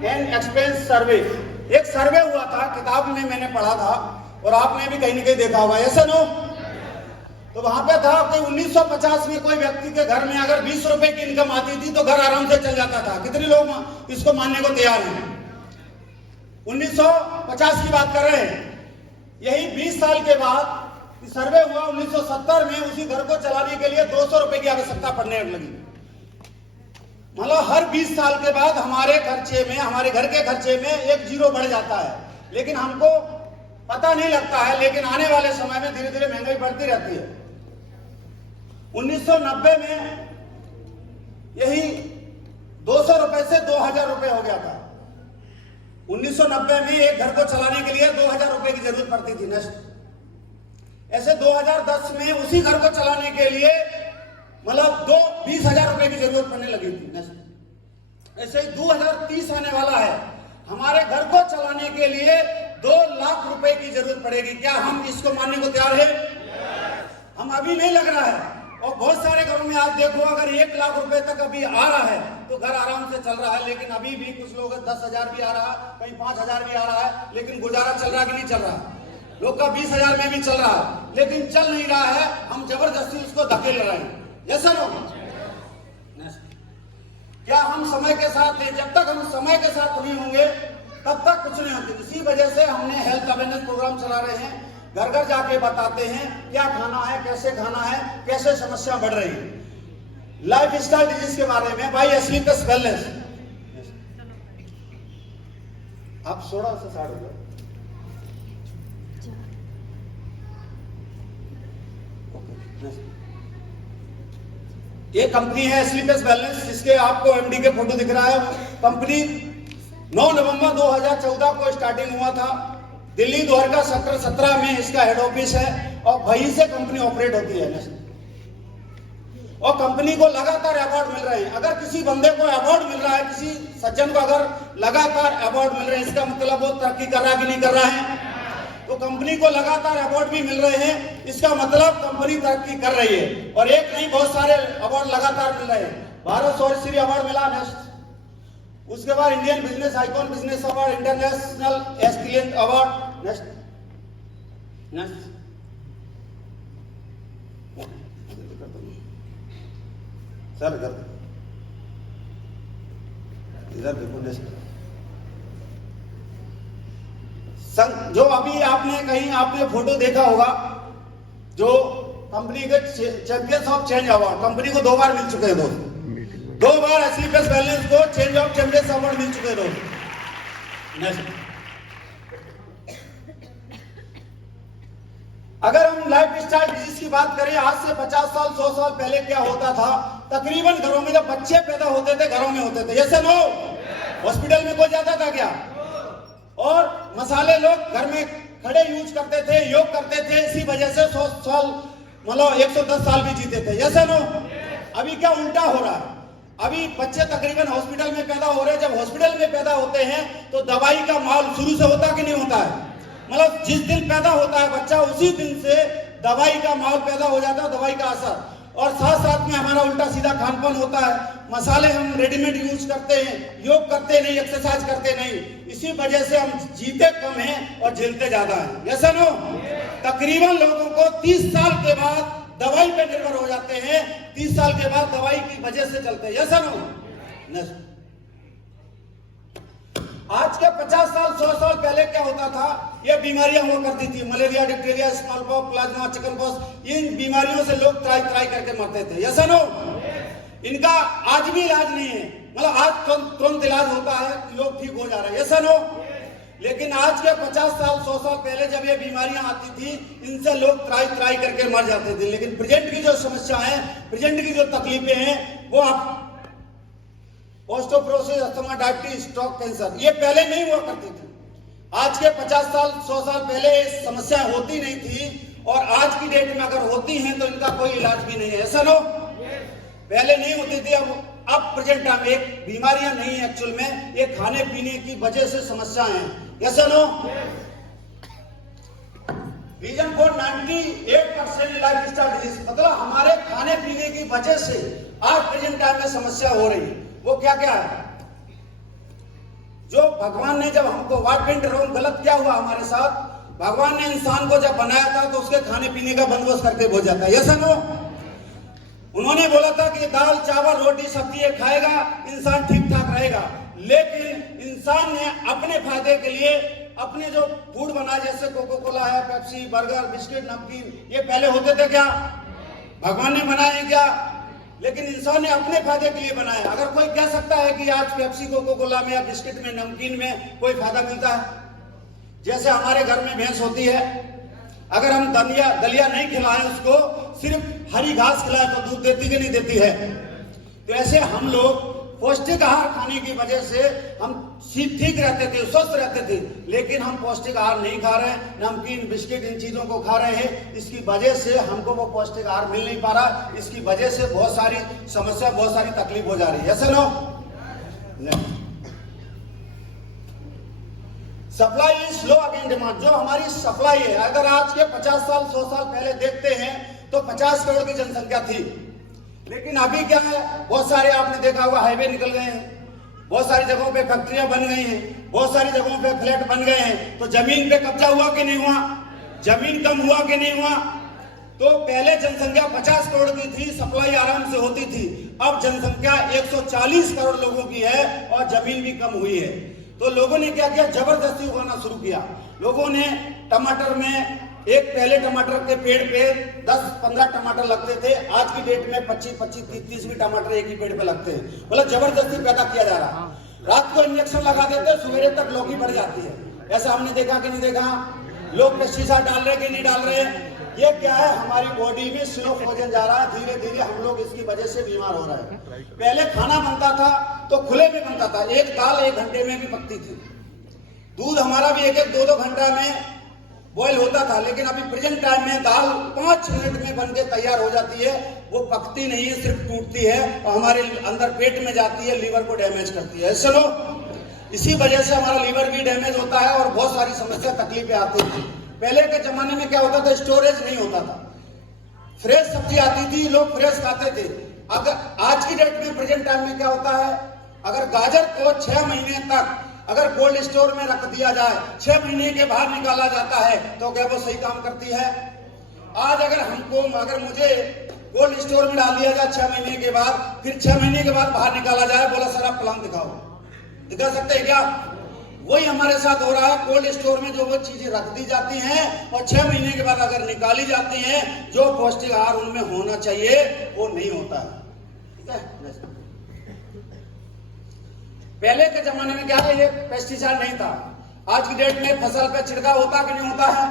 And expense सर्वे, एक सर्वे हुआ था, किताब में मैंने पढ़ा था और आपने भी कहीं न कहीं देखा होगा, ऐसा नो। तो वहां पे था कि 1950 में कोई व्यक्ति के घर में अगर 20 रुपए की इनकम आती थी तो घर आराम से चल जाता था। कितने लोग इसको मानने को तैयार हैं? 1950 की बात कर रहे हैं। यही 20 साल के बाद सर्वे हुआ 1970 में, उसी घर को चलाने के लिए 200 रुपए की आवश्यकता पड़ने लगी। मतलब हर 20 साल के बाद हमारे खर्चे में, हमारे घर के खर्चे में एक जीरो बढ़ जाता है, लेकिन हमको पता नहीं लगता है। लेकिन आने वाले समय में धीरे धीरे महंगाई बढ़ती रहती है। 1990 में यही 200 रुपए से 2000 रुपए हो गया था। 1990 में एक घर को चलाने के लिए 2000 रुपए की जरूरत पड़ती थी। नेक्स्ट ऐसे 2010 में उसी घर को चलाने के लिए मतलब 20,000 रुपए की जरूरत पड़ने लगी थी। नेक्स्ट ऐसे 2030 आने वाला है, हमारे घर को चलाने के लिए 2 लाख रुपए की जरूरत पड़ेगी। क्या हम इसको मानने को तैयार हैं? हम अभी नहीं लग रहा है। और बहुत सारे घरों में आप देखो, अगर 1 लाख रुपए तक अभी आ रहा है तो घर आराम से चल रहा है। लेकिन अभी भी कुछ लोग 10,000 भी आ रहा है, कहीं 5,000 भी आ रहा है, लेकिन गुजारा चल रहा है कि नहीं चल रहा? लोग का 20,000 में भी चल रहा है, लेकिन चल नहीं रहा है। हम जबरदस्ती उसको धकेल रहे हैं। ऐसा नो? क्या हम समय के साथ हैं? जब तक हम समय के साथ नहीं होंगे तब तक कुछ नहीं होती। इसी वजह से हमने हेल्थ अवेयरनेस प्रोग्राम चला रहे हैं। घर घर जाके बताते हैं क्या खाना है, कैसे खाना है, कैसे समस्या बढ़ रही है। लाइफ स्टाइल डिजीज के बारे में बाय स्लीपलेस वेलनेस। आप 16 से 60 हो जाओ। ये कंपनी है स्लीपलेस वेलनेस, जिसके आपको एमडी के फोटो दिख रहा है। कंपनी 9 नवंबर 2014 को स्टार्टिंग हुआ था। दिल्ली द्वारका सेक्टर 17 में इसका हेड ऑफिस है और वहीं से कंपनी ऑपरेट होती है। और कंपनी को लगातार अवार्ड मिल रहे हैं। अगर किसी बंदे को अवार्ड मिल रहा है, किसी सज्जन को अगर लगातार अवार्ड मिल रहे हैं, इसका मतलब वो तरक्की कर रहा है कि नहीं कर रहा है? तो कंपनी को लगातार अवार्ड भी मिल रहे हैं, इसका मतलब कंपनी तरक्की कर रही है। और एक नहीं, बहुत सारे अवार्ड लगातार मिल रहे हैं। भारत सौर श्री अवार्ड मिला। नेक्स्ट उसके बाद Indian business icon business award, international excellent award. Next next sir इधर देखो। नेक्स्ट जो अभी आपने कहीं आपने फोटो देखा होगा, जो कंपनी के champions of change award, company को 2 बार मिल चुके हैं दोस्त। 2 बार स्लीपलेस वेलनेस को चेंज ऑफ चैंपियंस अवार्ड मिल चुके हैं दोस्त। अगर हम लाइफ स्टाइल डिजीज की बात करें, आज से 50 साल 100 साल पहले क्या होता था? तकरीबन घरों में जब बच्चे पैदा होते थे, घरों में होते थे। ऐसे नो? हॉस्पिटल में कोई जाता था क्या? और मसाले लोग घर में खड़े यूज करते थे, योग करते थे। इसी वजह से 100 साल मतलब 110 साल भी जीते थे। ऐसा नो? अभी क्या उल्टा हो रहा है? अभी बच्चे तकरीबन हॉस्पिटल में पैदा हो रहे हैं। जब हॉस्पिटल में पैदा होते हैं तो दवाई का माल शुरू से होता कि नहीं होता है? मतलब जिस दिन पैदा होता है बच्चा, उसी दिन से दवाई का माल पैदा हो जाता है, दवाई का असर। और साथ साथ में हमारा उल्टा सीधा खानपान होता है। मसाले हम रेडीमेड यूज करते हैं, योग करते नहीं, एक्सरसाइज करते नहीं। इसी वजह से हम जीते कम हैं और झेलते ज्यादा हैं। ऐसा नो? तकरीबन लोगों को 30 साल के बाद दवाई पे निर्भर हो जाते हैं। 30 साल के बाद दवाई की वजह से चलते हैं। ऐसा नो? आज के 50 साल 100 साल पहले क्या होता था? ये बीमारियां हुआ करती थी, malaria, diphtheria, smallpox, plasma, chickenpox. इन बीमारियों से लोग त्राई करके मरते थे। ऐसा नो? इनका आज भी इलाज नहीं है। मतलब आज तुरंत इलाज होता है, लोग ठीक हो जा रहे हैं। ऐसा नो? लेकिन आज के 50 साल 100 साल पहले जब ये बीमारियां आती थी, इनसे लोग त्राई करके मर जाते थे। लेकिन प्रेजेंट की जो समस्या है, प्रेजेंट की जो तकलीफें हैं, वो आप osteoporosis, asthma, diabetes, stroke, cancer, ये पहले नहीं हुआ करती थी। आज के 50 साल 100 साल पहले ये समस्या होती नहीं थी। और आज की डेट में अगर होती हैं तो इनका कोई इलाज भी नहीं है। ऐसा नो? पहले नहीं होती थी, अब प्रेजेंट टाइम एक बीमारियां नहीं है, एक्चुअल में ये खाने पीने की वजह से समस्याएं हैं। ऐसा नो? Reason for 98% lifestyle disease, मतलब हमारे खाने पीने की वजह से आज प्रेजेंट टाइम में समस्या हो रही है। वो क्या क्या है? जो भगवान ने जब हमको व्हाट वेंट रॉन्ग, गलत क्या हुआ हमारे साथ, भगवान ने इंसान को जब बनाया था तो उसके खाने पीने का बंदोबस्त करके भेजा था, यस नो। उन्होंने बोला था कि दाल चावल रोटी सब्जी ये खाएगा इंसान ठीक ठाक रहेगा, लेकिन इंसान ने अपने फायदे के लिए अपने जो फूड बनाए, जैसे कोको कोला है, पेप्सी, बर्गर, बिस्किट, नमकीन, ये पहले होते थे क्या? भगवान ने बनाए क्या? लेकिन इंसान ने अपने फायदे के लिए बनाया। अगर कोई कह सकता है कि आज पेप्सी, कोको कोला में या बिस्किट में, नमकीन में कोई फायदा मिलता है? जैसे हमारे घर में भैंस होती है, अगर हम दलिया नहीं खिलाएं उसको, सिर्फ हरी घास खिलाएं तो दूध देती कि नहीं देती है? तो ऐसे हम लोग पौष्टिक आहार खाने की वजह से हम ठीक रहते थे, स्वस्थ रहते थे, लेकिन हम पौष्टिक आहार नहीं खा रहे हैं, नमकीन, बिस्किट, इन चीजों को खा रहे हैं। इसकी वजह से हमको वो पौष्टिक आहार मिल नहीं पा रहा, इसकी वजह से बहुत सारी समस्या, बहुत सारी तकलीफ हो जा रही है, ऐसे नो। Supply is low again demand. जो हमारी सप्लाई है, अगर आज के 50 साल 100 साल पहले देखते हैं तो 50 करोड़ की जनसंख्या थी, लेकिन अभी क्या है, बहुत सारे आपने देखा होगा हाईवे निकल गए हैं, बहुत सारी जगहों पे फैक्ट्रियां बन गई हैं, बहुत सारी जगहों पे फ्लैट बन गए हैं, तो जमीन पे कब्जा हुआ कि नहीं हुआ? जमीन कम हुआ कि नहीं हुआ? तो पहले जनसंख्या 50 करोड़ की थी, सप्लाई आराम से होती थी, अब जनसंख्या 140 करोड़ लोगों की है और जमीन भी कम हुई है। तो लोगों ने क्या किया, जबरदस्ती उगाना शुरू किया। लोगों ने टमाटर में, एक पहले टमाटर के पेड़ पे 10-15 टमाटर लगते थे, आज की डेट में 25-25, 30 भी टमाटर एक ही पेड़ पे लगते हैं। मतलब जबरदस्ती पैदा किया जा रहा है। रात को इंजेक्शन लगा देते, सवेरे तक लौकी बढ़ जाती है। ऐसा हमने देखा कि नहीं देखा? लोग पेस्टिसाइड डाल रहे कि नहीं डाल रहे? ये क्या है, हमारी बॉडी में स्लो पॉइजन जा रहा है, धीरे धीरे हम लोग इसकी वजह से बीमार हो रहे हैं। पहले खाना बनता था तो खुले में बनता था, एक दाल 1 घंटे में भी पकती थी, दूध हमारा भी 1-1, 2-2 घंटा में बॉयल होता था, लेकिन अभी प्रेजेंट टाइम में दाल 5 मिनट में बनके तैयार हो जाती है, वो पकती नहीं है, सिर्फ टूटती है और हमारे अंदर पेट में जाती है, लीवर को डैमेज करती है। चलो, इसी वजह से हमारा लीवर भी डैमेज होता है और बहुत सारी समस्या, तकलीफें आती थी। पहले के जमाने में क्या होता था, स्टोरेज नहीं होता था, फ्रेश सब्जी आती थी, लोग फ्रेश खाते थे। अगर आज की डेट में प्रेजेंट टाइम में क्या होता है, अगर गाजर को 6 महीने तक अगर कोल्ड स्टोर में रख दिया जाए, 6 महीने के बाहर निकाला जाता है, तो क्या वो सही काम करती है? आज अगर मुझे कोल्ड स्टोर में डाल दिया जाए 6 महीने के बाद, फिर 6 महीने के बाद बाहर निकाला जाए, बोला सर आप प्लान दिखाओ, दिखा सकते हैं क्या? वही हमारे साथ हो रहा है। कोल्ड स्टोर में जो वो चीजें रख दी जाती हैं और 6 महीने के बाद अगर निकाली जाती हैं, जो पौष्टिक आहार उनमें होना चाहिए वो नहीं होता है, ठीक है। पहले के जमाने में क्या है, ये पेस्टिसाइड नहीं था। आज की डेट में फसल पे छिड़काव होता कि नहीं होता है?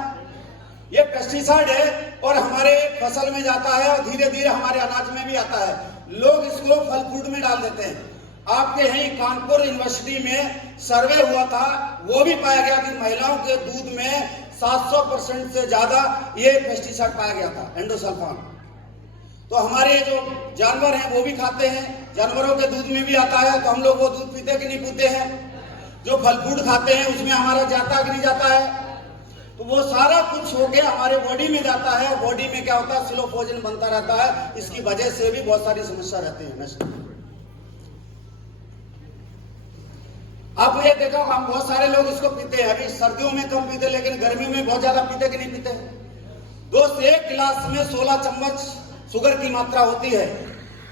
ये पेस्टिसाइड है और हमारे फसल में जाता है और धीरे धीरे हमारे अनाज में भी आता है। लोग इसको फल फ्रूट में डाल देते हैं। आपके यहीं कानपुर यूनिवर्सिटी में सर्वे हुआ था, वो भी पाया गया कि महिलाओं के दूध में 700% से ज्यादा ये पेस्टिसाइड पाया गया था, एंडोसल्फान। तो हमारे जो जानवर हैं वो भी खाते हैं, जानवरों के दूध में भी आता है, तो हम लोग वो दूध पीते कि नहीं पीते हैं? जो फल फ्रूट खाते हैं उसमें हमारा जाता कि नहीं जाता है? तो वो सारा कुछ होके हमारे बॉडी में जाता है। बॉडी में क्या होता है, स्लो पॉइजन बनता रहता है, इसकी वजह से भी बहुत सारी समस्या रहती है। आप ये देखो, हम बहुत सारे लोग इसको पीते हैं, अभी सर्दियों में कम पीते, लेकिन गर्मियों में बहुत ज्यादा पीते कि नहीं पीते? दोस्त, एक गिलास में 16 चम्मच शुगर की मात्रा होती है।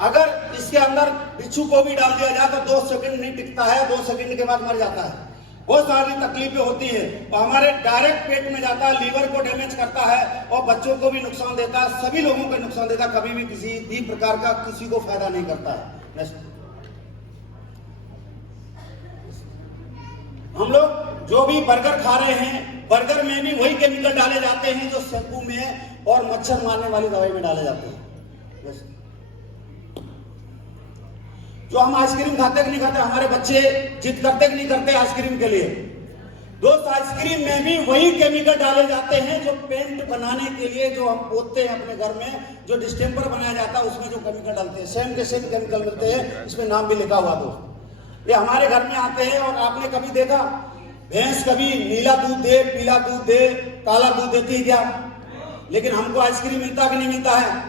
अगर इसके अंदर बिच्छू को भी डाल दिया जाए तो 2 सेकंड नहीं टिकता है, 2 सेकंड के बाद मर जाता है। बहुत सारी तकलीफें होती है और हमारे डायरेक्ट पेट में जाता है, लीवर को डैमेज करता है और बच्चों को भी नुकसान देता है, सभी लोगों को नुकसान देता है, कभी भी किसी भी प्रकार का किसी को फायदा नहीं करता है। हम लोग जो भी बर्गर खा रहे हैं, बर्गर में भी वही केमिकल डाले जाते हैं जो शैम्पू में और मच्छर मारने वाली दवाई में डाले जाते हैं। जो हम आइसक्रीम खाते कि नहीं खाते, हमारे बच्चे जिद करते कि नहीं करते आइसक्रीम के लिए? दोस्त, आइसक्रीम में भी वही केमिकल डाले जाते हैं जो पेंट बनाने के लिए जो हम पोतते हैं अपने घर में, जो डिस्टेम्पर बनाया जाता है उसमें जो केमिकल डालते हैं, सेम के सेम केमिकल मिलते हैं, इसमें नाम भी लिखा हुआ। दोस्त, ये हमारे घर में आते हैं और आपने कभी देखा भैंस कभी नीला दूध दे, पीला दूध दे, काला दूध देती है क्या? लेकिन हमको आइसक्रीम मिलता कि नहीं मिलता है?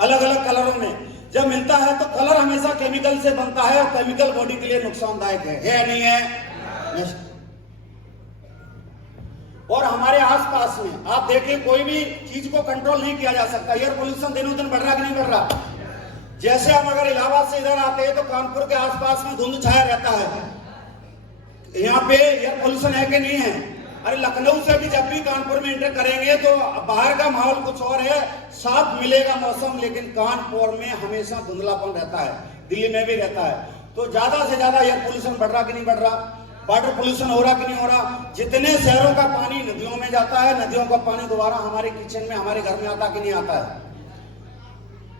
अलग अलग कलरों में जब मिलता है तो कलर हमेशा केमिकल से बनता है और केमिकल बॉडी के लिए नुकसानदायक है या नहीं है? और हमारे आसपास में आप देखिए कोई भी चीज को कंट्रोल नहीं किया जा सकता। एयर पोल्यूशन दिनों दिन बढ़ रहा कि नहीं बढ़ रहा? जैसे हम अगर इलाहाबाद से इधर आते हैं तो कानपुर के आसपास में धुंध छाया रहता है। यहाँ पे एयर पोल्यूशन है कि नहीं है? अरे लखनऊ से भी जब भी कानपुर में एंटर करेंगे तो बाहर का माहौल कुछ और है, साफ मिलेगा मौसम, लेकिन कानपुर में हमेशा धुंधलापन रहता है, दिल्ली में भी रहता है। तो ज्यादा से ज्यादा एयर पोल्यूशन बढ़ रहा कि नहीं बढ़ रहा? वाटर पोल्यूशन हो रहा कि नहीं हो रहा? जितने शहरों का पानी नदियों में जाता है, नदियों का पानी दोबारा हमारे किचन में, हमारे घर में आता कि नहीं आता है?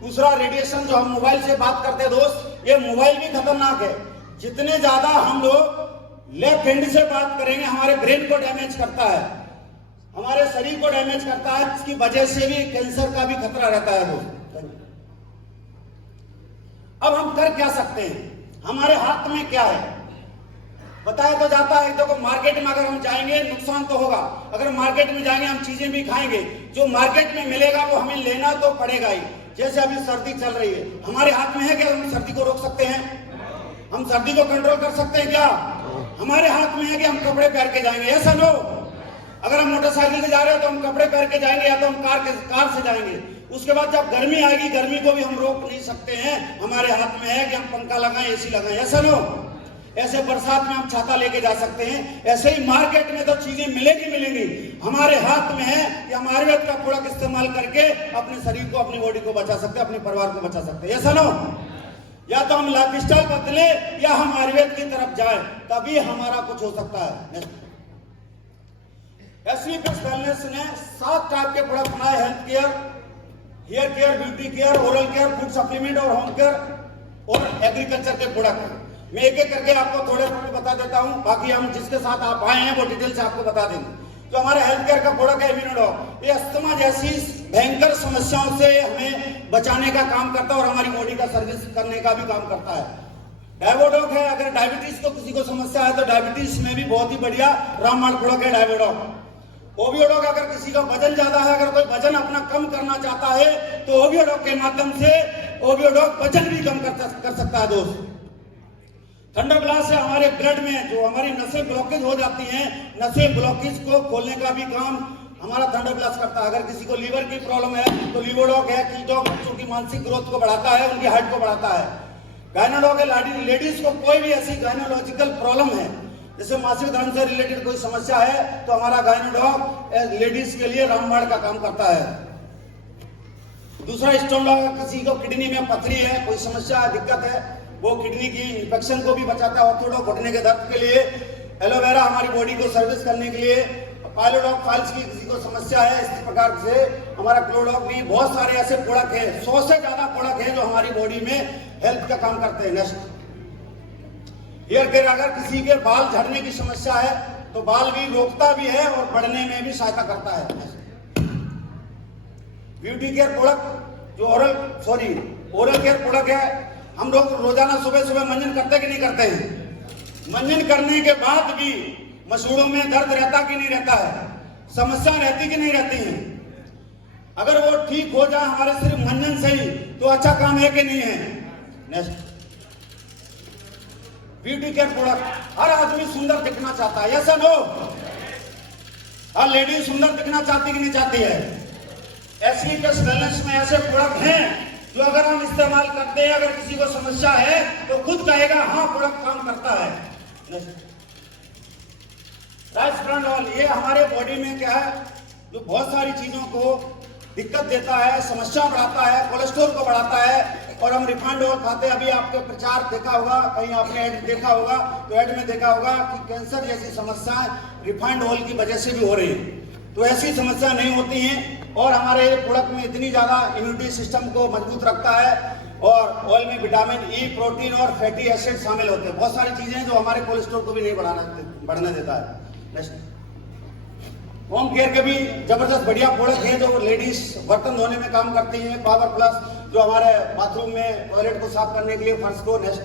दूसरा, रेडिएशन जो हम मोबाइल से बात करते हैं दोस्त, ये मोबाइल भी खतरनाक है। जितने ज्यादा हम लोग लेफ्ट हैंड से बात करेंगे, हमारे ब्रेन को डैमेज करता है, हमारे शरीर को डैमेज करता है। इसकी वजह से भी कैंसर का भी खतरा रहता है दोस्त। अब हम कर क्या सकते हैं? हमारे हाथ में क्या है? बताया तो जाता है, देखो मार्केट में अगर हम जाएंगे नुकसान तो होगा। अगर मार्केट में जाएंगे हम चीजें भी खाएंगे, जो मार्केट में मिलेगा वो हमें लेना तो पड़ेगा ही। जैसे अभी सर्दी चल रही है, हमारे हाथ में है क्या हम सर्दी को रोक सकते हैं? हम सर्दी को कंट्रोल कर सकते हैं क्या? हमारे हाथ में है कि हम कपड़े पहन के जाएंगे, ऐसा नो। अगर हम मोटरसाइकिल से जा रहे हैं तो हम कपड़े पहन के जाएंगे, या तो हम कार से जाएंगे। उसके बाद जब गर्मी आएगी, गर्मी को भी हम रोक नहीं सकते हैं। हमारे हाथ में है कि हम पंखा लगाएं, एसी लगाएं, ऐसा नो। ऐसे बरसात में हम छाता लेके जा सकते हैं, ऐसे ही मार्केट में तो चीजें मिलेंगी। हमारे हाथ में है कि हम आयुर्वेद का प्रोडक्ट इस्तेमाल करके अपने शरीर को, अपनी बॉडी को बचा सकते हैं, अपने परिवार को बचा सकते हैं, ऐसा नो। या तो हम लाइफ स्टाइल बदले या हम आयुर्वेद की तरफ जाए, तभी हमारा कुछ हो सकता है। एसवीपीएस वेलनेस ने 7 टाइप के प्रोडक्ट बनाए, health care, hair care, beauty care, oral care, food supplement और होम केयर और एग्रीकल्चर के प्रोडक्ट। मैं एक एक करके आपको थोड़े थोड़े बता देता हूं, बाकी हम जिसके साथ आप आए हैं वो डिटेल से आपको बता देंगे। जो हमारा हेल्थ केयर का प्रोडक्ट है इम्यूनोडॉक, ये अस्थमा जैसी भयंकर समस्याओं से हमें बचाने का काम करता है और हमारी बॉडी का सर्विस करने का भी काम करता है। डायवोडॉक है, अगर डायबिटीज को किसी को समस्या है तो डायबिटीज में भी बहुत ही बढ़िया रामबाण प्रोडक्ट है डायवोडॉक। ओवियोडॉक, अगर किसी का वजन ज्यादा है, अगर कोई वजन अपना कम करना चाहता है तो ओवियोडॉक के माध्यम से ओवियोडॉक वजन भी कम कर सकता है दोस्त। थंडर ग्लास है, हमारे ब्लड में जो हमारी नसें ब्लॉकेज हो जाती हैं, नसें ब्लॉकेज को खोलने का भी काम हमारा थंडर ग्लास करता है। अगर किसी को लीवर की प्रॉब्लम है तो लीवोडॉक है, कीटॉक बच्चों की मानसिक ग्रोथ को बढ़ाता है, उनकी हाइट को बढ़ाता है। गायनोडॉक है, लेडीज को कोई भी ऐसी गायनोलॉजिकल प्रॉब्लम है, जैसे मासिक धर्म से रिलेटेड कोई समस्या है, तो हमारा गायनोडॉक लेडीज के लिए रामबाण का काम करता है। दूसरा स्टोनडॉक, किसी को किडनी में पथरी है, कोई समस्या है, दिक्कत है, वो किडनी की इंफेक्शन को भी बचाता है। ऑर्थोडॉक घुटने के दर्द के लिए, एलोवेरा हमारी बॉडी को सर्विस करने के लिए, पाइलोडॉक फाइल्स की किसी को समस्या है, इस प्रकार से हमारा क्लोडॉक भी। बहुत सारे ऐसे प्रोडक्ट हैं, 100 से ज्यादा प्रोडक्ट हैं जो हमारी बॉडी में हेल्थ का काम करते हैं। नेक्स्ट, हेयर केयर, अगर किसी के बाल झड़ने की समस्या है तो बाल भी रोकता भी है और बढ़ने में भी सहायता करता है। ब्यूटी केयर प्रोडक्ट जो ओरल केयर प्रोडक्ट है, हम लोग रोजाना सुबह सुबह मंजन करते कि नहीं करते हैं? मंजन करने के बाद भी मसूड़ों में दर्द रहता कि नहीं रहता है? समस्या रहती कि नहीं रहती है? अगर वो ठीक हो जाए हमारे सिर्फ मंजन से ही, तो अच्छा काम है कि नहीं है? नेक्स्ट, ब्यूटी केयर प्रोडक्ट, हर आदमी सुंदर दिखना चाहता है, ऐसा नो? हर लेडी सुंदर दिखना चाहती कि नहीं चाहती है? एसवीपीएस वेलनेस में ऐसे प्रोडक्ट हैं जो अगर हम इस्तेमाल करते हैं, अगर किसी को समस्या है तो खुद कहेगा हाँ प्रोडक्ट काम करता है। राइस ब्रांड ऑयल, ये हमारे बॉडी में क्या है, जो बहुत सारी चीजों को दिक्कत देता है, समस्या बढ़ाता है, कोलेस्ट्रॉल को बढ़ाता है। और हम रिफाइंड ऑयल खाते हैं, अभी आपके प्रचार देखा होगा, कहीं आपने ऐड देखा होगा तो ऐड में देखा होगा कि कैंसर जैसी समस्याएं रिफाइंड ऑयल की वजह से भी हो रही है। तो ऐसी समस्या नहीं होती हैं। और हमारे प्रोडक्ट में इतनी ज्यादा इम्यूनिटी सिस्टम को मजबूत रखता है, और ऑयल में विटामिन ई, प्रोटीन और फैटी एसिड शामिल होते हैं। बहुत सारी चीजें जो हमारे कोलेस्ट्रॉल को भी नहीं बढ़ने देता है। होम केयर के भी जबरदस्त बढ़िया प्रोडक्ट है जो लेडीज बर्तन धोने में काम करती हैं। पावर प्लस जो हमारे बाथरूम में टॉयलेट को साफ करने के लिए, फर्श को। नेक्स्ट,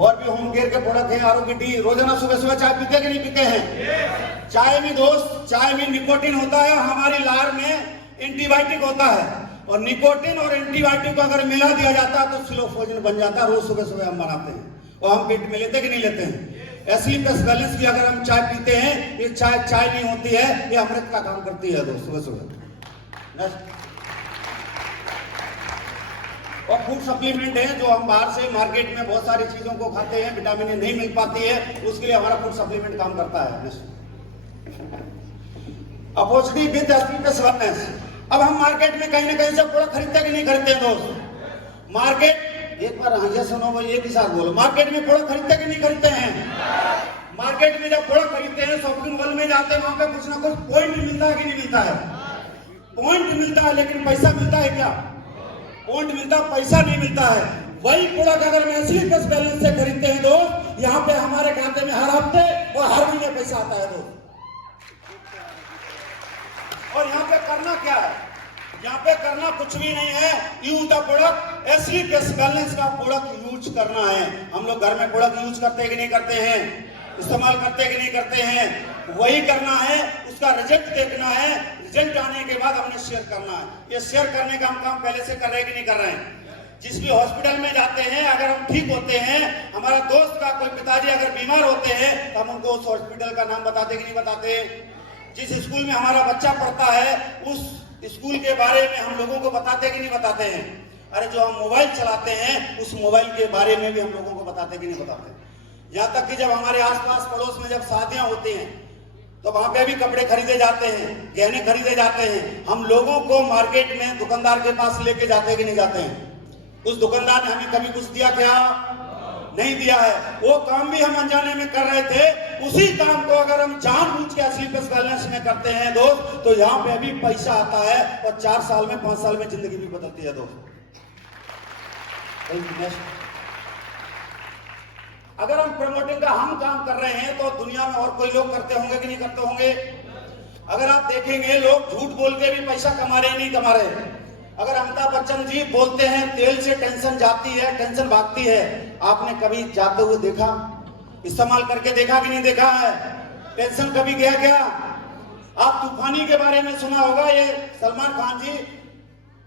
और भी होम केयर के प्रोडक्ट हैं। आरोग्य टी, रोजाना सुबह सुबह चाय पीते कि नहीं पीते हैं? चाय में दोस्त, चाय में निकोटिन होता है, हमारी लार में एंटीबायोटिक होता है, और निकोटिन और एंटीबायोटिक को अगर मिला दिया जाता है तो सिलोफोजिन बन जाता है। रोज सुबह सुबह हम बनाते हैं वो हम किट में लेते कि नहीं लेते हैं? एसली प्लस बैलेंस की अगर हम चाय पीते हैं, ये चाय नहीं होती है, ये अमृत का काम करती है दोस्त, सुबह सुबह। और फूड सप्लीमेंट है जो हम बाहर से मार्केट में बहुत सारी चीजों को खाते हैं, विटामिन ए नहीं मिल पाती है, उसके लिए हमारा फूड सप्लीमेंट काम करता है। अपॉर्चुनिटी विद एसली प्लस वेलनेस। अब हम मार्केट में कहीं ना कहीं से प्रोडक्ट खरीदते कि नहीं खरीदते दोस्त? मार्केट, एक बार हाँ सुनो भाई, एक ही साथ बोलो, मार्केट में प्रोडक्ट खरीदते कि नहीं खरीदते हैं? मार्केट में जब प्रोडक्ट खरीदते हैं, शॉपिंग मॉल में जाते हैं, वहां पे कुछ ना कुछ पॉइंट मिलता है कि नहीं मिलता है? पॉइंट मिलता है, लेकिन पैसा मिलता है क्या? पॉइंट मिलता, पैसा नहीं मिलता है। वही प्रोडक्ट अगर हम एसली प्लस बैलेंस से खरीदते हैं दोस्त, यहाँ पे हमारे खाते में हर हफ्ते और हर महीने पैसा आता है दोस्त। और यहाँ पे करना क्या है? यहाँ पे करना कुछ भी नहीं है, यूज द प्रोडक्ट एसली प्लस बैलेंस का प्रोडक्ट यूज करना है। हम लोग घर में प्रोडक्ट यूज करते हैं कि नहीं करते हैं? इस्तेमाल करते हैं कि नहीं करते हैं? वही करना है, उसका रिजल्ट देखना है, रिजल्ट आने के बाद हमने शेयर करना है। ये शेयर करने का हम काम पहले से कर रहे हैं कि नहीं कर रहे हैं? जिस भी हॉस्पिटल में जाते हैं, अगर हम ठीक होते हैं, हमारा दोस्त का कोई पिताजी अगर बीमार होते हैं, तो हम उनको उस हॉस्पिटल का नाम बताते कि नहीं बताते? जिस स्कूल में हमारा बच्चा पढ़ता है, उस स्कूल के बारे में हम लोगों को बताते कि नहीं बताते हैं? अरे जो हम मोबाइल चलाते हैं, उस मोबाइल के बारे में भी हम लोगों को बताते कि नहीं बताते? यहाँ तक कि जब हमारे आसपास पड़ोस में जब शादियां होती हैं, तो वहां पे भी कपड़े खरीदे जाते हैं, गहने खरीदे जाते हैं। हम लोगों को मार्केट में दुकानदार के पास लेके जाते हैं कि नहीं जाते हैं? उस दुकानदार ने हमें कभी कुछ दिया क्या? नहीं दिया है। वो काम भी हम अनजाने में कर रहे थे, उसी काम को अगर हम जानबूझ के एसली प्लस बैलेंस में करते हैं दोस्त, तो यहाँ पे अभी पैसा आता है और 4 साल में 5 साल में जिंदगी भी बदलती है दोस्त। अगर हम प्रमोटिंग का हम काम कर रहे हैं, तो दुनिया में और कोई लोग करते होंगे कि नहीं करते होंगे? अगर आप देखेंगे, लोग झूठ बोल के भी पैसा कमा रहे नहीं कमा रहे। अगर अमिताभ बच्चन जी बोलते हैं तेल से टेंशन जाती है, टेंशन भागती है, आपने कभी जाते हुए देखा? इस्तेमाल करके देखा कि नहीं देखा है? टेंशन कभी गया क्या? आप तूफानी के बारे में सुना होगा, ये Salman Khan ji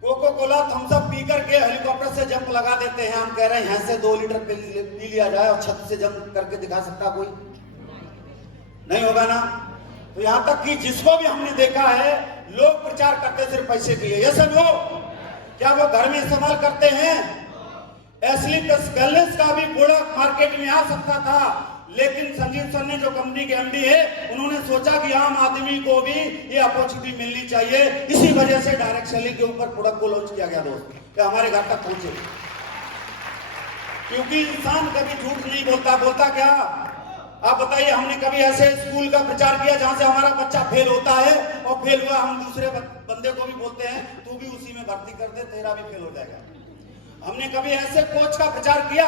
Coca Cola Thums Up पी करके हेलीकॉप्टर से जंप लगा देते हैं। हम कह रहे हैं यहाँ से 2 लीटर पी लिया जाए और छत से जंप करके दिखा सकता कोई? नहीं होगा ना। तो यहाँ तक कि जिसको भी हमने देखा है, लोग प्रचार करते सिर्फ पैसे के लिए। ये सब हो, क्या वो घर में इस्तेमाल करते हैं? एसली प्लस बैलेंस का भी प्रोडक्ट मार्केट में आ सकता था, लेकिन संजीव सर ने जो कंपनी के एमडी है, उन्होंने सोचा कि आम आदमी को भी ये अपॉर्चुनिटी मिलनी चाहिए। इसी वजह से डायरेक्ट सेलिंग के ऊपर प्रोडक्ट को लॉन्च किया गया दोस्त, कि हमारे घर तक पहुंचे। क्योंकि इंसान कभी झूठ नहीं बोलता। बोलता क्या? आप बताइए, हमने कभी ऐसे स्कूल का प्रचार किया जहां से हमारा बच्चा फेल होता है और फेल हुआ, हम दूसरे बंदे को भी बोलते हैं तू भी उसी में भर्ती कर दे, तेरा भी फेल हो जाएगा। हमने कभी ऐसे कोच का प्रचार किया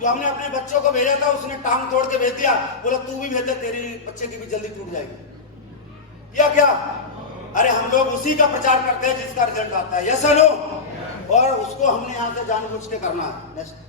जो हमने अपने बच्चों को भेजा था, उसने टांग तोड़ के भेज दिया, बोला तू भी भेज दे, तेरी बच्चे की भी जल्दी टूट जाएगी। या क्या? अरे हम लोग उसी का प्रचार करते हैं जिसका रिजल्ट आता है। Yes no? और उसको हमने यहां से जानबूझ के करना है। नेक्स्ट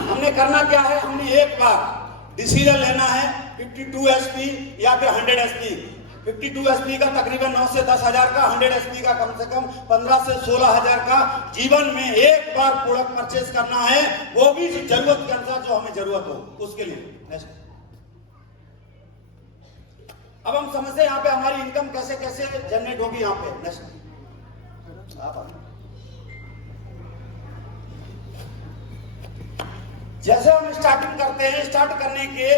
हमने करना क्या है? हमने एक बार डिसीजन लेना है, 52 एसपी या फिर 100 एसपी। 52 एसपी का तकरीबन 9 से 10 हजार का, 100 एसपी का कम से कम 15 से 16 हजार का जीवन में एक बार प्रोडक्ट परचेज करना है, वो भी जरूरत के अनुसार जो हमें जरूरत हो उसके लिए। नेक्स्ट अब हम समझते हैं यहाँ पे हमारी इनकम कैसे कैसे जनरेट होगी। यहाँ पे नेक्स्ट जैसे हम स्टार्टिंग करते हैं, स्टार्ट करने के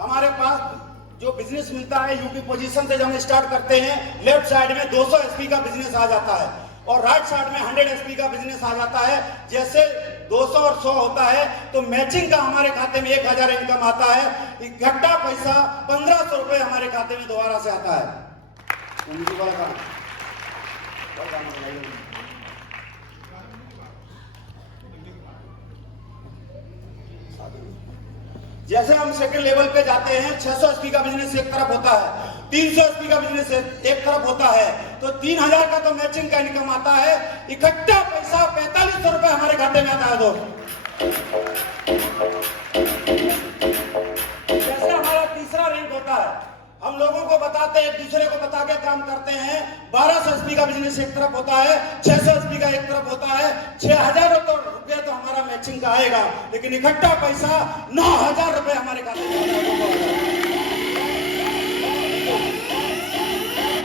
हमारे पास जो बिजनेस मिलता है यूपी पोजीशन से, जब हम स्टार्ट करते हैं, लेफ्ट साइड में 200 एसपी का बिजनेस आ जाता है और राइट साइड में 100 एसपी का बिजनेस आ जाता है। जैसे 200 और 100 होता है तो मैचिंग का हमारे खाते में 1000 इनकम आता है। इकट्ठा पैसा 1500 रुपए हमारे खाते में दोबारा से आता है। जैसे हम सेकंड लेवल पे जाते हैं, 600 एसपी का बिजनेस एक तरफ होता है, 300 एसपी का बिजनेस एक तरफ होता है, तो 3000 का तो मैचिंग का इनकम आता है। इकट्ठा पैसा 4500 रुपए हमारे खाते में आता है दोस्त। जैसे हमारा तीसरा रैंक होता है, हम लोगों को बताते हैं, एक दूसरे को बता के काम करते हैं। 1200 एसपी का बिजनेस एक तरफ होता है, 600 एसपी का एक तरफ होता है, 6000 रुपए तो हमारा मैचिंग का आएगा, लेकिन इकट्ठा पैसा 9,000 रुपए हमारे खाते में आता है।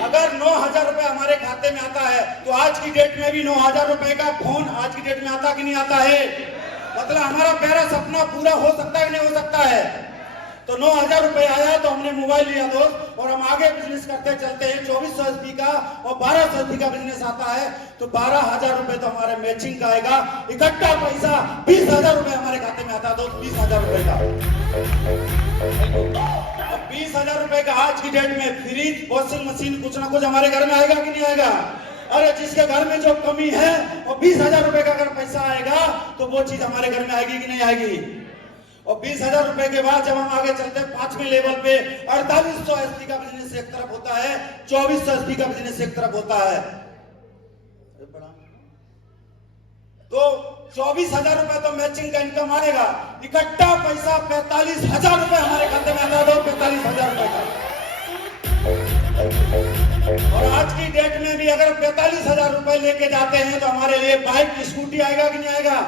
अगर 9,000 रुपए हमारे खाते में आता है तो आज की डेट में भी 9,000 रुपए का फोन आज की डेट में आता कि नहीं आता है? मतलब हमारा प्यारा सपना पूरा हो सकता है कि नहीं हो सकता है? तो 9,000 रुपए आया तो हमने मोबाइल लिया दोस्त, और हम आगे बिजनेस करते चलते हैं। 2400 एसपी का और 1200 एसपी का बिजनेस आता है तो 12,000 रुपए तो हमारे मैचिंग का आएगा। इकट्ठा पैसा 20,000 रुपए हमारे खाते में आता है दोस्त, 20,000 रुपए का। 20,000 रुपए का आज की डेट में फ्रिज, वॉशिंग मशीन कुछ ना कुछ हमारे घर में आएगा कि नहीं आएगा? अरे जिसके घर में जो कमी है और 20,000 रुपए का अगर पैसा आएगा तो वो चीज हमारे घर में आएगी कि नहीं आएगी? और 20,000 रुपए के बाद जब हम आगे चलते हैं 5वें लेवल पे 4800 एसपी का बिजनेस एक तरफ होता है, 2400 एसपी का बिजनेस एक तरफ होता है। तो 24,000 रुपए तो मैचिंग का इनकम आएगा। इकट्ठा पैसा 45,000 रुपए हमारे खाते में आता है, 45,000 रुपए का। और आज की डेट में भी अगर 45,000 रुपए लेके जाते हैं तो हमारे लिए बाइक स्कूटी आएगा कि नहीं आएगा?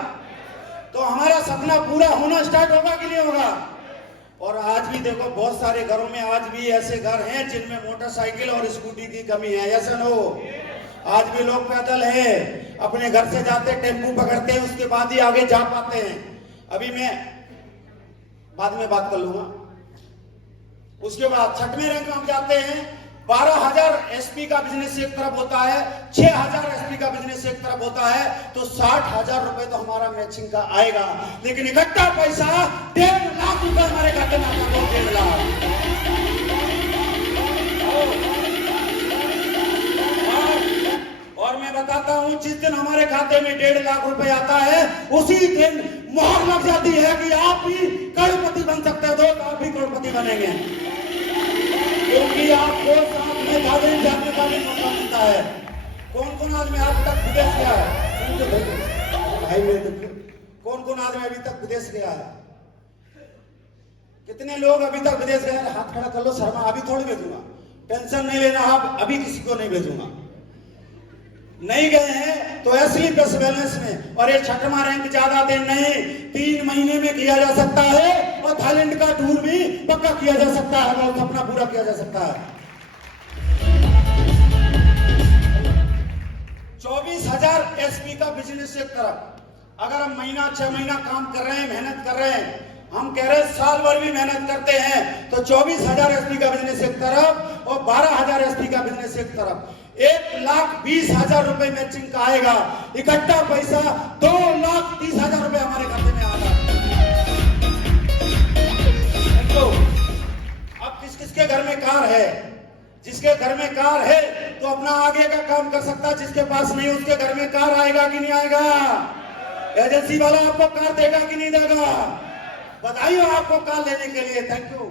तो हमारा सपना पूरा होना स्टार्ट होगा कि नहीं होगा? और आज भी देखो बहुत सारे घरों में आज भी ऐसे घर हैं जिनमें मोटरसाइकिल और स्कूटी की कमी है, ऐसा न हो। आज भी लोग पैदल हैं, अपने घर से जाते टेम्पू पकड़ते हैं, उसके बाद ही आगे जा पाते हैं। अभी मैं बाद में बात कर लूंगा। उसके बाद 6वें रैंक में हम जाते हैं। 12,000 एसपी का बिजनेस एक तरफ होता है, 6,000 एसपी का बिजनेस एक तरफ होता है, तो 60,000 रुपए तो हमारा मैचिंग का आएगा। लेकिन इकट्ठा पैसा 1.5 लाख रुपए हमारे खाते में आता है, 1.5 लाख। और मैं बताता हूं, जिस दिन हमारे खाते में 1.5 लाख रुपए आता है उसी दिन मोहर लग जाती है कि आप भी करोड़पति बन सकते हो दोस्त, आप भी करोड़पति बनेंगे, क्योंकि आपको साथ में थाईलैंड जाने का भी मौका मिलता है। कौन कौन आदमी आज तक विदेश गया है? कौन कौन आदमी अभी तक विदेश गया है? कितने लोग अभी तक विदेश गए? हाथ खड़ा कर लो। शर्मा अभी थोड़ी भेजूंगा, टेंशन नहीं लेना, आप अभी किसी को नहीं भेजूंगा। नहीं गए हैं तो असली प्लस बैलेंस में, और ये 6वां रैंक ज्यादा दिन नहीं, 3 महीने में किया जा सकता है, और थाईलैंड का टूर भी पक्का किया जा सकता है, और सपना पूरा किया जा सकता है। 24,000 एसपी का बिजनेस एक तरफ। अगर हम महीना 6 महीना काम कर रहे हैं, मेहनत कर रहे हैं, हम कह रहे हैं साल भर भी मेहनत करते हैं, तो 24,000 एसपी का बिजनेस एक तरफ और 12,000 एसपी का बिजनेस एक तरफ। 1,20,000 रुपए मैचिंग का आएगा। इकट्ठा पैसा 2,30,000 रुपए हमारे खाते में आएगा। तो अब किसके घर में कार है? जिसके घर में कार है तो अपना आगे का काम कर सकता है, जिसके पास नहीं उसके घर में कार आएगा कि नहीं आएगा? एजेंसी वाला आपको कार देगा कि नहीं देगा? बधाई हो आपको कार लेने के लिए, थैंक यू।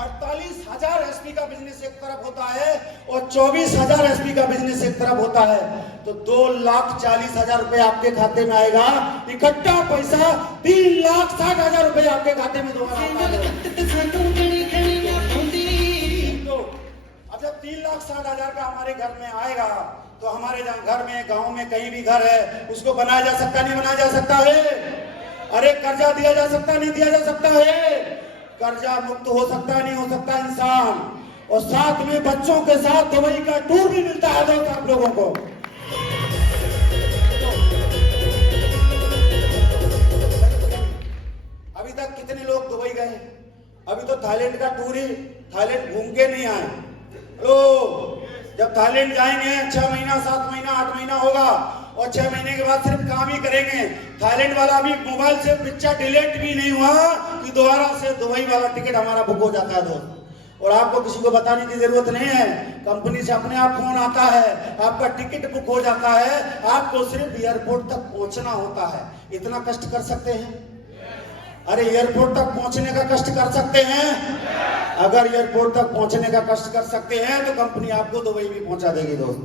48,000 एसपी का बिजनेस एक तरफ होता है और 24,000 एसपी का बिजनेस एक तरफ होता है, तो 2,40,000 रुपए आपके खाते में आएगा। इकट्ठा पैसा 3,60,000 रुपए आपके खाते में दोबारा आता है। तो अब जब 3,60,000 का हमारे घर में आएगा तो हमारे घर में, गांव में कहीं भी घर है उसको बनाया जा सकता नहीं बनाया जा सकता है? अरे कर्जा दिया जा सकता नहीं दिया जा सकता है? कर्जा मुक्त हो सकता नहीं हो सकता इंसान, और साथ में बच्चों के साथ दुबई का टूर भी मिलता है दोस्त आप लोगों को। अभी तक कितने लोग दुबई गए? अभी तो थाईलैंड का टूर ही, थाईलैंड घूम के नहीं आए। लो जब थाईलैंड जाएंगे 6 महीना 7 महीना 8 महीना होगा, और 6 महीने के बाद सिर्फ काम ही करेंगे। थाईलैंड वाला अभी मोबाइल से पिक्चर डिलीट भी नहीं हुआ कि दोबारा से दुबई वाला टिकट हमारा बुक हो जाता है दोस्त। और आपको किसी को बताने की जरूरत नहीं है, कंपनी से अपने आप फोन आता है, आपका टिकट बुक हो जाता है, आपको सिर्फ एयरपोर्ट तक पहुंचना होता है। इतना कष्ट कर सकते हैं? अरे एयरपोर्ट तक पहुंचने का कष्ट कर सकते हैं? अगर एयरपोर्ट तक पहुंचने का कष्ट कर सकते हैं तो कंपनी आपको दुबई भी पहुंचा देगी दोस्त।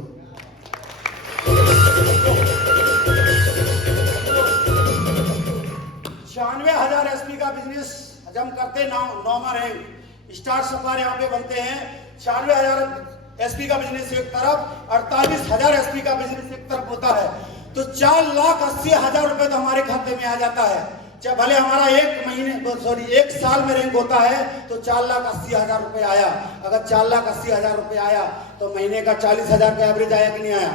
96,000 एसपी का बिजनेस हम करते हैं। 9वां रैंक स्टार सफार यहाँ पे बनते हैं। 96,000 एसपी का बिजनेस एक तरफ, 48,000 एसपी का बिजनेस एक तरफ होता है। तो 4,80,000 रुपए तो हमारे खाते में आ जाता है। चाहे भले हमारा एक साल में रैंक होता है तो 4,80,000 रुपए आया। अगर 4,80,000 रुपए आया तो महीने का 40,000 का एवरेज आया कि नहीं आया?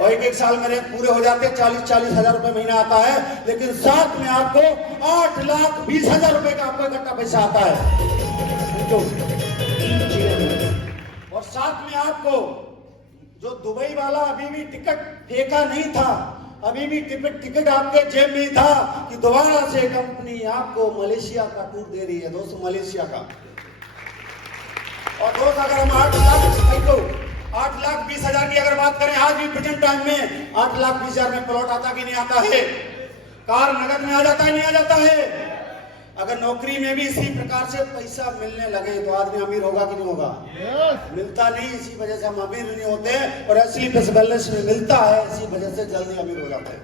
और एक साल में रैंक पूरे हो जाते 40,000 रुपए महीना आता है। लेकिन साथ में आपको 8,20,000 रुपए का आपको इकट्ठा पैसा आता है। और साथ में आपको जो दुबई वाला अभी भी टिकट फेंका नहीं था, अभी भी टिकट आपके जेब में ही था कि दोबारा से कंपनी आपको मलेशिया का टूर दे रही है दोस्तों, मलेशिया का। और दोस्त अगर हम 8,20,000 की अगर बात करें, आज भी प्रेजेंट टाइम में 8,20,000 में प्लॉट आता कि नहीं आता है? कार नगद में आ जाता है नहीं आ जाता है? अगर नौकरी में भी इसी प्रकार से पैसा मिलने लगे तो आदमी अमीर होगा कि नहीं होगा? मिलता नहीं, इसी वजह से हम अमीर नहीं होते। और असली बैलेंस में मिलता है, इसी वजह से जल्दी अमीर हो जाते हैं।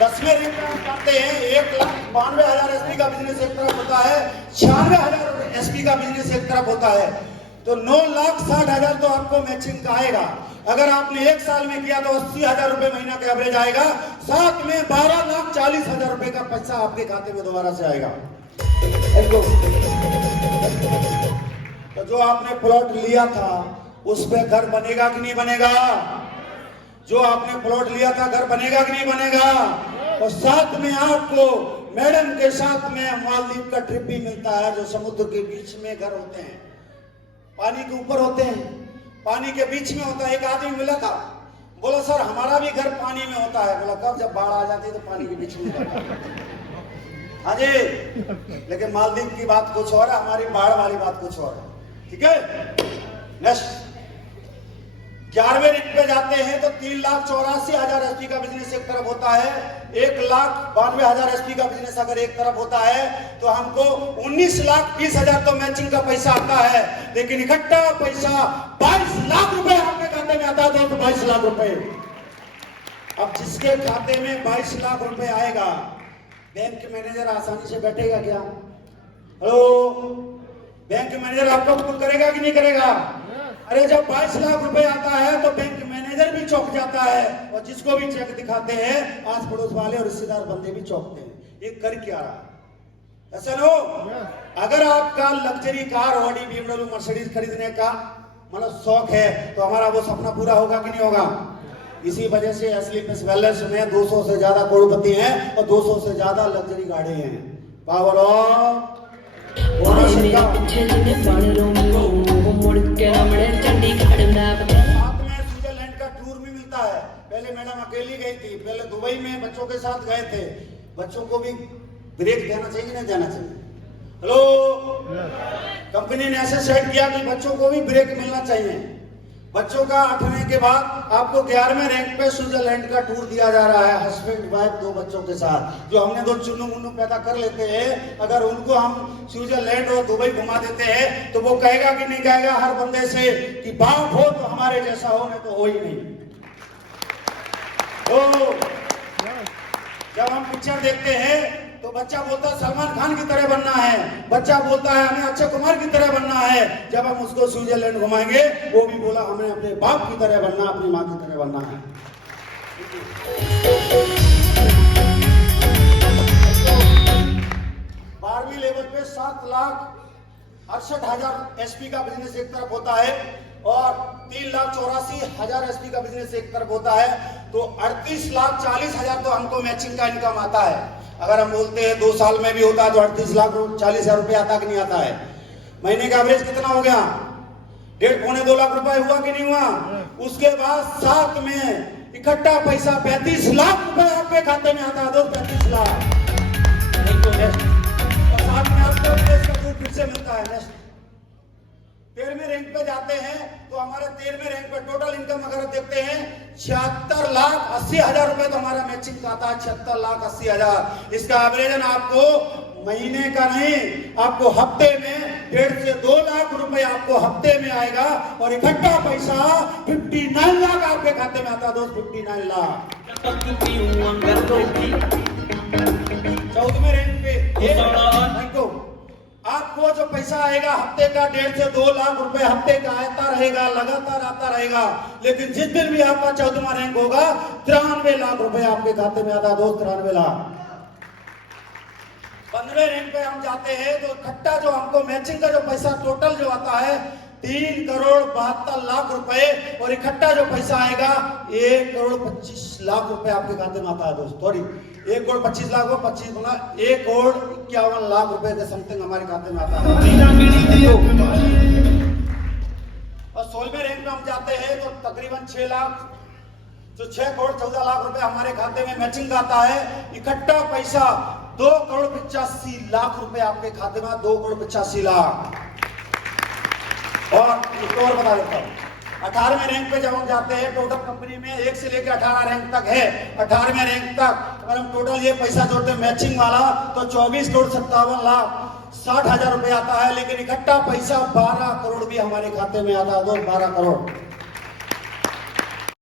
10वें रैंक में हम पाते हैं 1,92,000 एसपी का बिजनेस एक तरफ होता है, 96,000 एसपी का बिजनेस एक तरफ होता है। तो 9,60,000 तो आपको मैचिंग का आएगा। अगर आपने एक साल में किया तो 80,000 रुपए महीना का एवरेज आएगा। साथ में 12,40,000 रुपए का पैसा आपके खाते में दोबारा से आएगा। तो जो आपने प्लॉट लिया था उस पे घर बनेगा कि नहीं बनेगा? जो आपने प्लॉट लिया था घर बनेगा कि नहीं बनेगा? और साथ में आपको मैडम के साथ में मालदीव का ट्रिप भी मिलता है, जो समुद्र के बीच में घर होते हैं, पानी के ऊपर होते हैं, पानी के बीच में होता है। एक आदमी मिला था, बोला सर हमारा भी घर पानी में होता है। बोला कब? जब बाढ़ आ जाती है तो पानी के बीच में होता है। हाँ जी, लेकिन मालदीव की बात कुछ और है, हमारी बाढ़ वाली बात कुछ और है। ठीक है। नेक्स्ट 11वें रैंक पे जाते हैं तो 3,84,000 एसपी का बिजनेस एक तरफ होता है, 1,92,000 एसपी का बिजनेस अगर एक तरफ होता है तो हमको 19,20,000 तो मैचिंग का पैसा आता है। लेकिन इकट्ठा पैसा 22 लाख रुपए आपके खाते में आता है। तो 22 लाख रुपए, अब जिसके खाते में 22 लाख रुपए आएगा, बैंक मैनेजर आसानी से बैठेगा क्या? हेलो, बैंक मैनेजर आपको कबूल करेगा कि नहीं करेगा? अरे जब 22 लाख रुपए आता है तो बैंक मैनेजर भी चौंक जाता है, और जिसको भी चेक दिखाते हैं आस पड़ोस वाले और रिश्तेदार बंदे भी चौंकते हैं। ये कर क्या रहा? ऐसा नो, अगर आपका luxury car, Audi, BMW, Mercedes खरीदने का मतलब शौक है तो हमारा वो सपना पूरा होगा कि नहीं होगा? इसी वजह से असली वेलनेस में 200 से ज्यादा करोड़पति हैं और 200 से ज्यादा लग्जरी गाड़ी हैं। पावर ऑफ स्विट्जरलैंड का टूर भी मिलता है। पहले मैडम अकेली गई थी, पहले दुबई में बच्चों के साथ गए थे। बच्चों को भी ब्रेक देना चाहिए नहीं देना चाहिए? हेलो, कंपनी ने ऐसे सेट किया कि बच्चों को भी ब्रेक मिलना चाहिए। बच्चों का 8वें के बाद आपको 11वें रैंक पे स्विट्जरलैंड का टूर दिया जा रहा है, हस्बैंड वाइफ 2 बच्चों के साथ। जो हमने 2 चुन्नू मुन्नू पैदा कर लेते हैं, अगर उनको हम स्विट्जरलैंड और दुबई घुमा देते हैं तो वो कहेगा कि नहीं कहेगा हर बंदे से कि बाप हो तो हमारे जैसा हो, नहीं तो हो ही नहीं। तो जब हम पिक्चर देखते हैं तो बच्चा बोलता है सलमान खान की तरह बनना है, बच्चा बोलता है हमें अक्षय कुमार की तरह बनना है। जब हम उसको स्विट्जरलैंड घुमाएंगे वो भी बोला हमें अपने बाप की तरह बनना, अपनी माँ की तरह बनना है। 12वीं लेवल पे 7,68,000 एसपी का बिजनेस एक तरफ होता है और 3,84,000 एसपी का बिजनेस एक तरफ होता है। तो 38,40,000 तो हमको मैचिंग का इनकम आता है। अगर हम बोलते हैं 2 साल में भी होता है तो 38,40,000 रुपए आता कि नहीं आता है? महीने का एवरेज कितना हो गया? 1.5-2 लाख रुपए हुआ कि नहीं हुआ? उसके बाद साथ में इकट्ठा पैसा 35 लाख रुपए आपके खाते में आता है। 35 लाख और साथ में आपको फिर से मिलता है। नेक्स्ट 13वें रैंक पे जाते हैं तो हमारे 13वें रैंक पे टोटल इनकम अगर देखते हैं 76,80,000 रुपए तो हमारा मैचिंग का आता है। 76,80,000 इसका एवरेजन आपको महीने का नहीं, आपको हफ्ते में 1.5 से 2 लाख रुपए आपको हफ्ते में आएगा और इकट्ठा पैसा 59 लाख आपके खाते में आता है। दोस्त 59 लाख। 14वें रैंक पे आपको जो पैसा आएगा हफ्ते का 1.5 से 2 लाख रुपए हफ्ते का आता रहेगा, लगातार आता रहेगा। लेकिन जिस दिन भी आपका 14वां रैंक होगा 93 लाख रुपए आपके खाते में आता दोस्त, 93 लाख। 15वें रैंक पे हम जाते हैं तो इकट्ठा जो हमको मैचिंग का जो पैसा टोटल जो आता है 3 करोड़ 72 लाख रुपए, और इकट्ठा जो पैसा आएगा 1 करोड़ 25 लाख रुपए आपके खाते में आता है दोस्त। सॉरी 1 करोड़ 25 लाख, 25 गुना 1 करोड़ 51 लाख रुपए के समथिंग हमारे खाते में आता है। और 16वें रैंक में हम जाते हैं तो तकरीबन 6 लाख, जो 6 करोड़ 14 लाख रुपए हमारे खाते में मैचिंग का आता है। इकट्ठा पैसा 2 करोड़ 85 लाख रुपए आपके खाते में, 2 करोड़ 85 लाख। और एक और बता देता हूँ, 18वें रैंक पे जब हम जाते हैं, टोटल कंपनी में 1 से लेकर 18 रैंक तक है। 18वें रैंक तक अगर हम टोटल ये पैसा जोड़ते हैं मैचिंग वाला तो 24 करोड़ 57 लाख 60 हजार रुपए आता है। लेकिन इकट्ठा पैसा 12 करोड़ भी हमारे खाते में आता है, 12 करोड़।